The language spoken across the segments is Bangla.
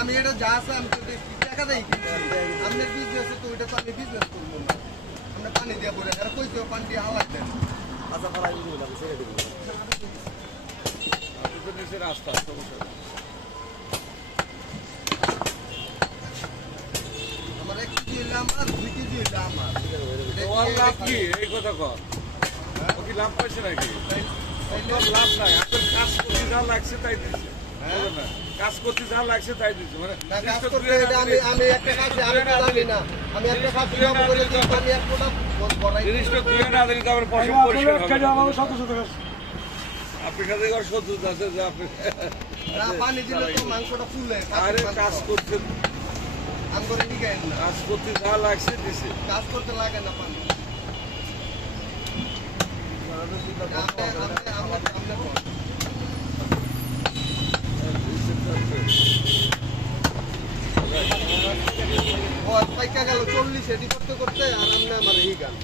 আমি এটা যা আছে আমি তো টাকা দেই আপনার বিজনেস তো ওইটা তো আমি বিজনেস করবো না আমরা পানি দিয়ে পড়ে আর কই তো পানি দিয়ে হাওয়া দেন আচ্ছা ভাড়া দিব না ছেড়ে দিব আপনি তো নিচে রাস্তা সমস্যা আমার এক কেজি হইলাম আর 2 কেজি হইলাম আমার ওর লাভ কি এই কথা কর ও কি লাভ পাইছে নাকি লাভ নাই আপনার কাজ করতে যা লাগছে তাই দিচ্ছে কাজ করতে যা লাগছে তাই দিচ্ছে মানে আমি একটা কাজ জানি না আমি একটা কাজ করে দিই আমি এক কোটা বড়াই জিনিসটা তুই না দিলে তো আমার পয়সা পরিষ্কার হবে আমার শত শত কাজ আপনি সাথে আর শত আছে যে আপনি না পানি দিলে তো মাংসটা ফুলে আরে কাজ করতে আম করে নিগাই না কাজ করতে যা লাগছে দিছে কাজ করতে লাগে না পানি পাইকা গেল 40 এডি করতে করতে আর আমনে আমার এই গান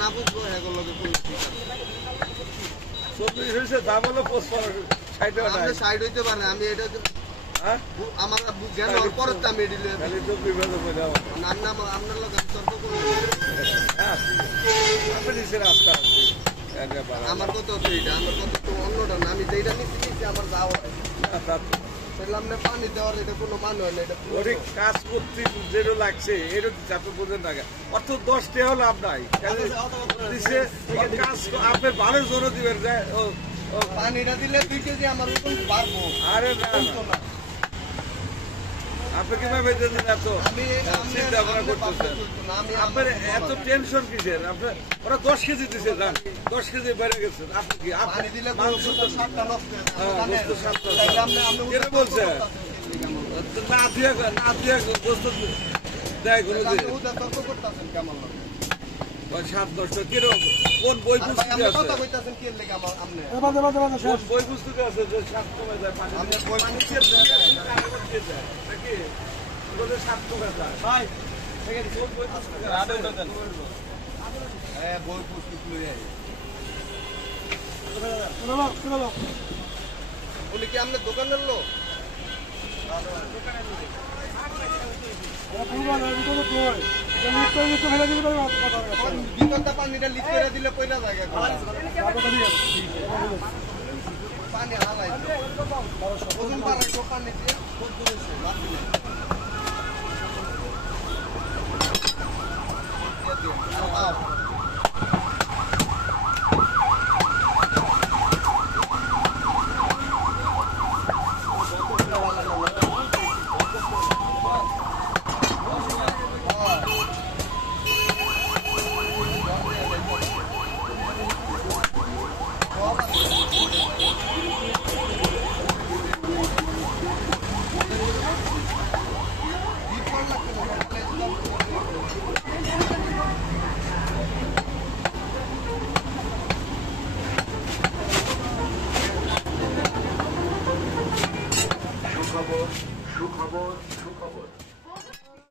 না বুঝবো এগুলো চল্লিশ হয়েছে দাম হলো 60 হইতে পারে আমি এটা আমার জ্ঞান হওয়ার পরে তো আমি এটি আপনার লোক তর্ক করবো আমার কত হচ্ছে এটা আমার কত তো অন্যটা না আমি যেটা নিচ্ছি আমার যাওয়া হয় পানি দেওয়ার এটা কোনো মানে হয় না এটা কাজ করতে যেটা লাগছে এটা চাপে বোঝেন না অর্থ 10 টাকা লাভ নাই কাজ আপনার ভালো জোর দিবেন পানিটা দিলে 2 কেজি আমার পারবো আরে না আপনি কিভাবে এত চিন্তা ভাবনা করতেছেন আপনার এত টেনশন কিসের আপনার ওরা 10 কেজি দিচ্ছে জান 10 কেজি বেড়ে গেছে আপনি কি আপনি দিলে কেন বলছেন না দিয়ে গোস্ত দেয় কোনো কেমন 7-10 কিরকম কোন বই পুস্তকে আছে কথা কইতাছেন কি লাগি আমনে কোন বই পুস্তকে আছে যে 7 কমে যায় পানি আমনে বই পুস্তকে যায় নাকি বলে 7 কমে যায় ভাই দেখেন কোন বই পুস্তকে রাডে উঠা দেন বই পুস্তক লই আই শুনো বলি কি আমনে দোকানের লোক দোকানের লোক পানিটা লিক করে দিলে পয়লা জায়গা পানি হালাই পানি